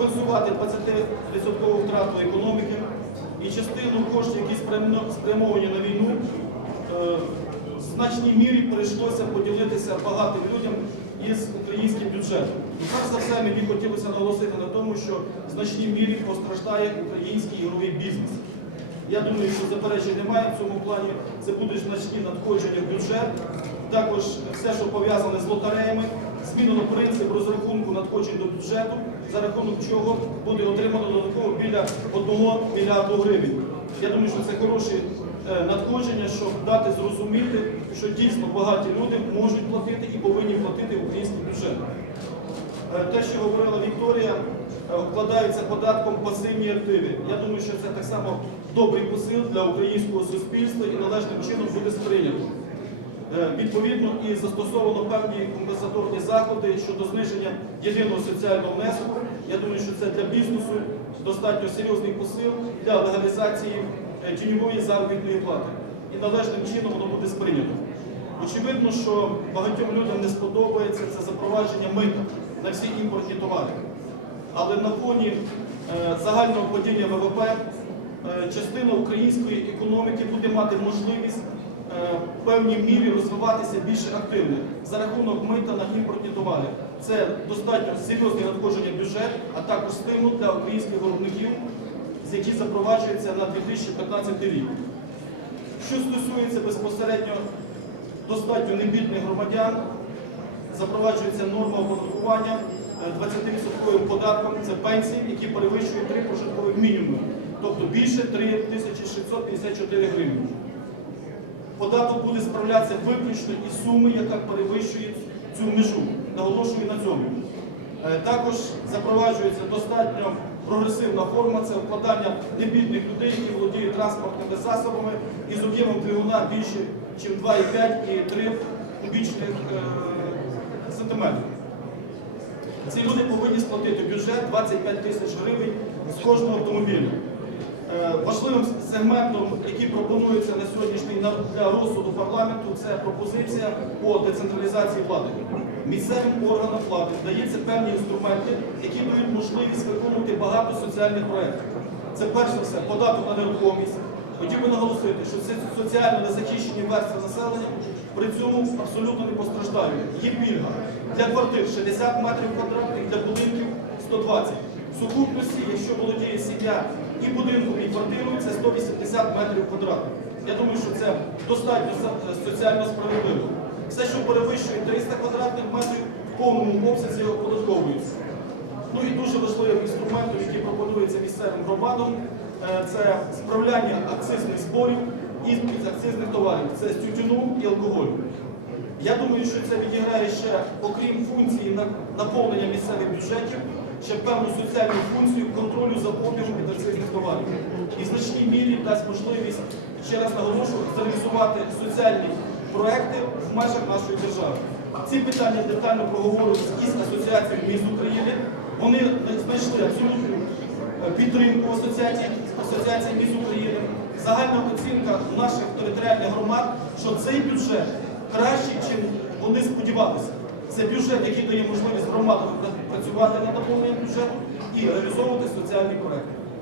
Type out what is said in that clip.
компенсувати 20% втрату економіки і частину коштів, які спрямовані на війну, е, в значній мірі прийшлося поділитися багатим людям із українським бюджетом. І перш за все мені хотілося наголосити на тому, що в значній мірі постраждає український ігровий бізнес. Я думаю, що заперечень немає в цьому плані. Це будуть значні надходження в бюджет. Також все, що пов'язане з лотереями, змінено принцип розрахунку надходжень до бюджету, за рахунок чого буде отримано додатково біля 1 мільярду гривень. Я думаю, що це хороші е, надходження, щоб дати зрозуміти, що дійсно багаті люди можуть платити і повинні платити український бюджет. Е, Те, що говорила Вікторія, обкладаються податком пасивні активи. Я думаю, що це так само добрий посил для українського суспільства і належним чином буде сприйнято. Е, Відповідно, і застосовано певні компенсаторні заходи щодо зниження єдиного соціального внеску. Я думаю, що це для бізнесу достатньо серйозний посил для легалізації е, тіньової заробітної плати. І належним чином воно буде сприйнято. Очевидно, що багатьом людям не сподобається це запровадження мита на всі імпортні товари. Але на фоні е, загального падіння ВВП е, частина української економіки буде мати можливість е, в певній мірі розвиватися більш активно за рахунок мита на імпортні товари. Це достатньо серйозне надходження бюджет, а також стимул для українських виробників, які запроваджуються на 2015 рік. Що стосується безпосередньо достатньо небідних громадян, запроваджується норма оподаткування 20% податком. Це пенсії, які перевищують 3 прожиткових мінімуми, тобто більше 3654 гривні. Податок буде справлятися виключно із суми, яка перевищує цю межу. Наголошую на цьому. Е, Також запроваджується достатньо прогресивна форма це вкладання небідних людей, які володіють транспортними засобами із об'ємом двигуна більше, ніж 2,5 і 3 кубічних е, сантиметрів. Ці люди повинні сплатити бюджет 25 тисяч гривень з кожного автомобіля. Е, Важливим сегментом, який пропонується на сьогоднішній для розсуду парламенту, це пропозиція по децентралізації влади. Місцевим органам влади дається певні інструменти, які дають можливість виконувати багато соціальних проєктів. Це перш за все податок на нерухомість. Хотів би наголосити, що це соціально незахищені верстви населення при цьому абсолютно не постраждають. Є пільга для квартир 60 метрів квадратних, для будинків 120. В сукупності, якщо володіє сім'я і будинком, і квартирою, це 180 метрів квадратних. Я думаю, що це достатньо соціально справедливо. Все, що перевищує 300 квадратних метрів, в повному обсязі оподатковується. Ну і дуже важливим інструментом, який пропонується місцевим громадам, е, це справляння акцизних зборів із акцизних товарів. Це з тютюну і алкоголю. Я думаю, що це відіграє ще, окрім функції наповнення місцевих бюджетів, ще певну соціальну функцію контролю за обігом підакцизних товарів. І в значній мірі дасть можливість, ще раз наголошую, реалізувати соціальні проекти в межах нашої держави. Ці питання детально проговорюються із Асоціацією міст України. Вони знайшли абсолютну е, підтримку асоціації, асоціації міст України. Загальна оцінка наших територіальних громад, що цей бюджет кращий, ніж вони сподівалися. Це бюджет, який дає можливість громадам працювати над доповнення бюджету і реалізовувати соціальні проекти.